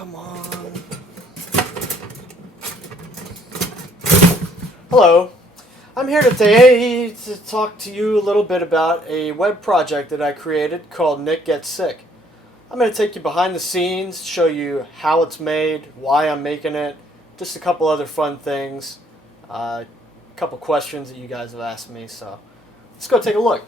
come on. Hello. I'm here today to talk to you a little bit about a web project that I created called Nick Gets Sick. I'm going to take you behind the scenes, show you how it's made, why I'm making it, just a couple other fun things, a couple questions that you guys have asked me, so let's go take a look.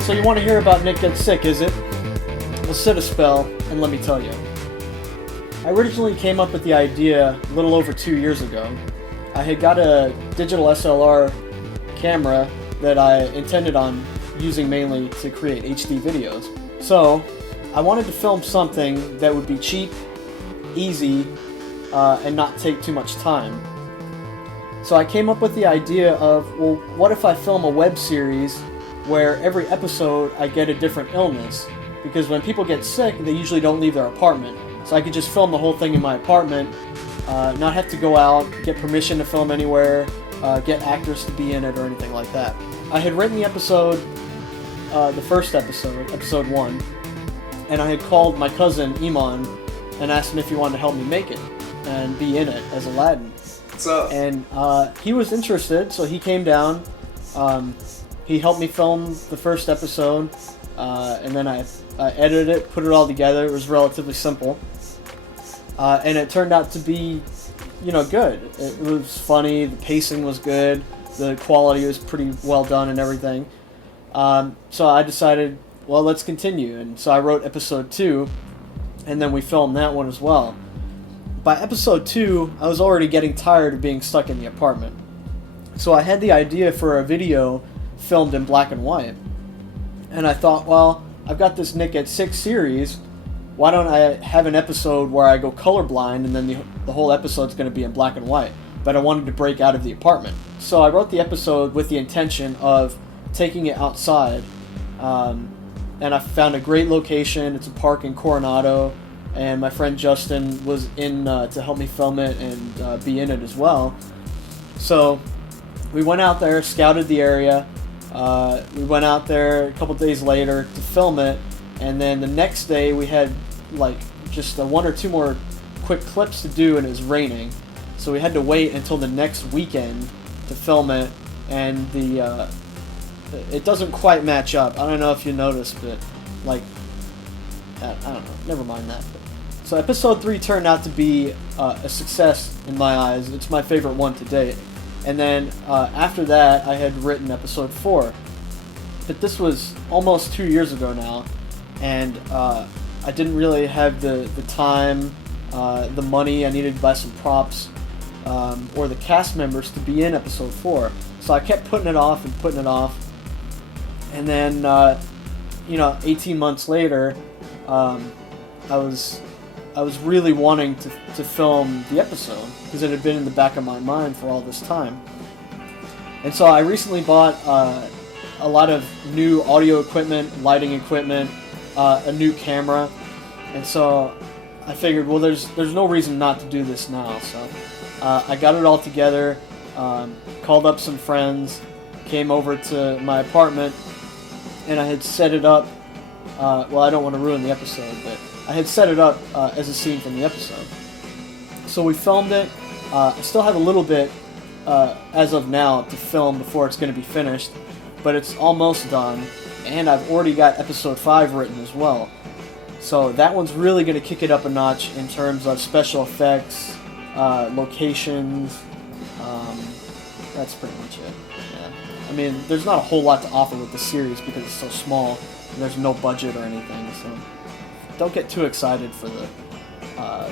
So you want to hear about Nick Gets Sick, is it? Well, sit a spell and let me tell you. I originally came up with the idea a little over 2 years ago. I had got a digital SLR camera that I intended on using mainly to create HD videos. So I wanted to film something that would be cheap, easy, and not take too much time. So I came up with the idea of, well, what if I film a web series where every episode I get a different illness? Because when people get sick, they usually don't leave their apartment. So I could just film the whole thing in my apartment, not have to go out, get permission to film anywhere, get actors to be in it or anything like that. I had written the episode, the first episode, episode 1, and I had called my cousin Iman and asked him if he wanted to help me make it and be in it as Aladdin. What's up? And he was interested, so he came down. He helped me film the first episode, and then I edited it, put it all together. It was relatively simple, and it turned out to be, good. It was funny. The pacing was good. The quality was pretty well done and everything. So I decided, well, let's continue. And so I wrote episode 2, and then we filmed that one as well. By episode 2, I was already getting tired of being stuck in the apartment. So I had the idea for a video filmed in black and white. And I thought, well, I've got this Nick Gets Sick series. Why don't I have an episode where I go colorblind and then the whole episode's going to be in black and white? But I wanted to break out of the apartment. So I wrote the episode with the intention of taking it outside. And I found a great location. It's a park in Coronado. And my friend Justin was in to help me film it and be in it as well. So we went out there, scouted the area. We went out there a couple days later to film it, and then the next day we had just 1 or 2 more quick clips to do, and it was raining, so we had to wait until the next weekend to film it, and it doesn't quite match up. I don't know if you noticed, but I don't know, never mind that. So episode 3 turned out to be a success in my eyes. It's my favorite one to date. And then after that, I had written episode 4. But this was almost 2 years ago now, and I didn't really have the time, the money I needed to buy some props, or the cast members to be in episode 4. So I kept putting it off and putting it off. And then, 18 months later, I was really wanting to film the episode because it had been in the back of my mind for all this time. And so I recently bought a lot of new audio equipment, lighting equipment, a new camera, and so I figured, well, there's no reason not to do this now. So I got it all together, called up some friends, came over to my apartment, and I had set it up. Well, I don't want to ruin the episode, but I had set it up as a scene from the episode. So we filmed it. I still have a little bit, as of now, to film before it's going to be finished, but it's almost done, and I've already got episode 5 written as well. So that one's really going to kick it up a notch in terms of special effects, locations. That's pretty much it. Yeah. I mean, there's not a whole lot to offer with the series because it's so small, and there's no budget or anything, so don't get too excited for the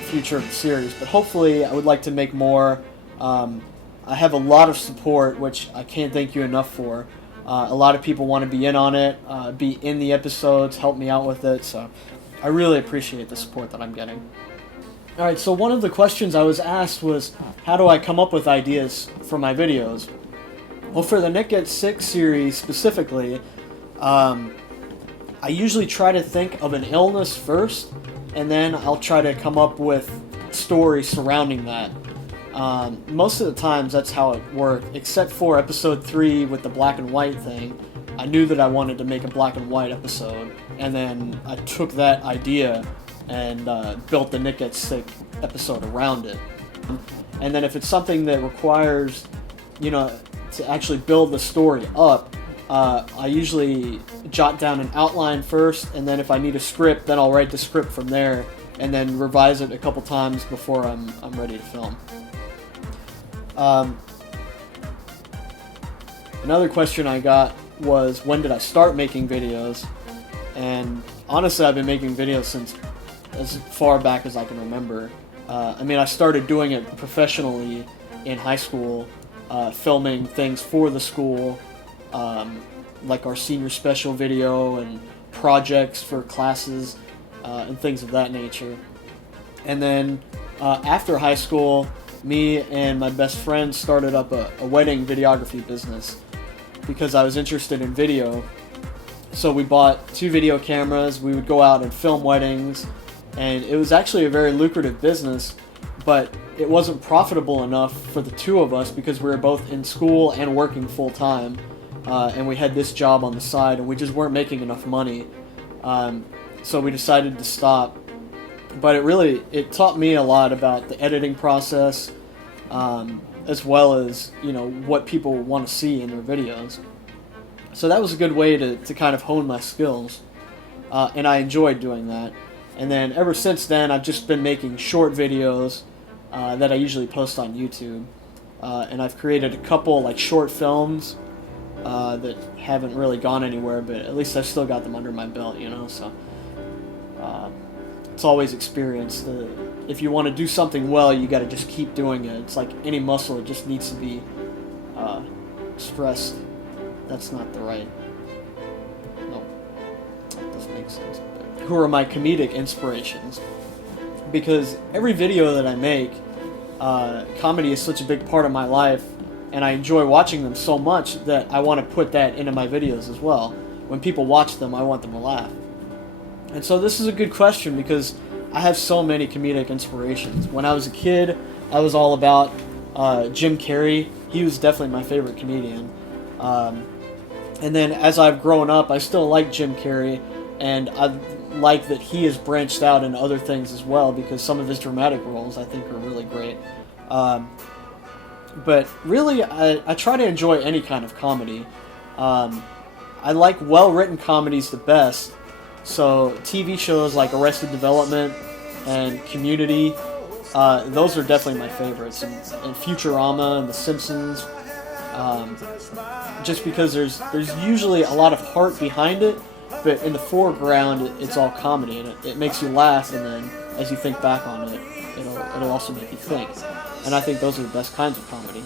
future of the series, but hopefully I would like to make more. I have a lot of support, which I can't thank you enough for. A lot of people want to be in on it, be in the episodes, help me out with it, so I really appreciate the support that I'm getting. Alright, so one of the questions I was asked was, how do I come up with ideas for my videos? Well, for the Nick Gets Sick series specifically, I usually try to think of an illness first, and then I'll try to come up with story surrounding that. Most of the times that's how it worked, except for episode 3 with the black and white thing. I knew that I wanted to make a black and white episode, and then I took that idea and built the Nick Gets Sick episode around it. And then if it's something that requires, to actually build the story up, I usually jot down an outline first, and then if I need a script, then I'll write the script from there, and then revise it a couple times before I'm ready to film. Another question I got was, when did I start making videos? And honestly, I've been making videos since as far back as I can remember. I started doing it professionally in high school, filming things for the school, like our senior special video and projects for classes and things of that nature. And then after high school, me and my best friend started up a wedding videography business because I was interested in video. So we bought 2 video cameras, we would go out and film weddings, and it was actually a very lucrative business, but it wasn't profitable enough for the 2 of us because we were both in school and working full-time, and we had this job on the side, and we just weren't making enough money. So we decided to stop. But it taught me a lot about the editing process, as well as, what people want to see in their videos. So that was a good way to kind of hone my skills, and I enjoyed doing that. And then ever since then, I've just been making short videos that I usually post on YouTube. And I've created a couple like short films that haven't really gone anywhere, but at least I've still got them under my belt, so it's always experience. If you want to do something well, you got to just keep doing it. It's like any muscle, it just needs to be stressed. That's not the right. No, that doesn't make sense. But who are my comedic inspirations? Because every video that I make, comedy is such a big part of my life, and I enjoy watching them so much that I want to put that into my videos as well. When people watch them, I want them to laugh. And so this is a good question because I have so many comedic inspirations. When I was a kid, I was all about Jim Carrey. He was definitely my favorite comedian. And then as I've grown up, I still like Jim Carrey, and I like that he has branched out into other things as well because some of his dramatic roles I think are really great. But really, I try to enjoy any kind of comedy. I like well-written comedies the best. So TV shows like Arrested Development and Community, those are definitely my favorites. And Futurama and The Simpsons, just because there's usually a lot of heart behind it, but in the foreground it's all comedy, and it makes you laugh, and then as you think back on it, it'll also make you think. And I think those are the best kinds of comedy.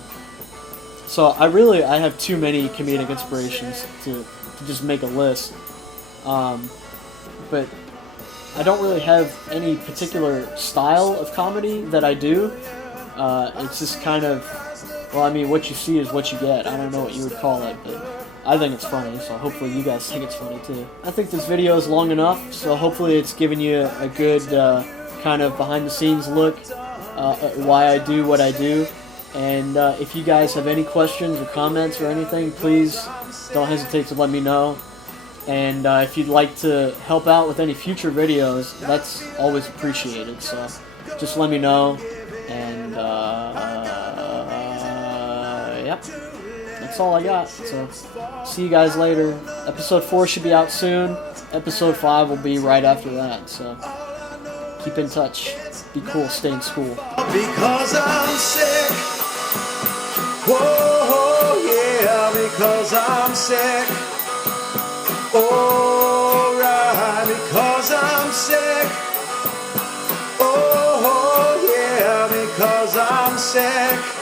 So I have too many comedic inspirations to just make a list. But I don't really have any particular style of comedy that I do. It's just kind of, what you see is what you get. I don't know what you would call it, but I think it's funny, so hopefully you guys think it's funny too. I think this video is long enough, so hopefully it's given you a good kind of behind-the-scenes look at why I do what I do. And if you guys have any questions or comments or anything, please don't hesitate to let me know. And if you'd like to help out with any future videos, that's always appreciated. So just let me know. And yep, that's all I got. So see you guys later. Episode 4 should be out soon. Episode 5 will be right after that. So keep in touch. Be cool. Stay in school. Because I'm sick. Whoa, yeah, because I'm sick. Alright, because I'm sick. Oh, yeah, because I'm sick.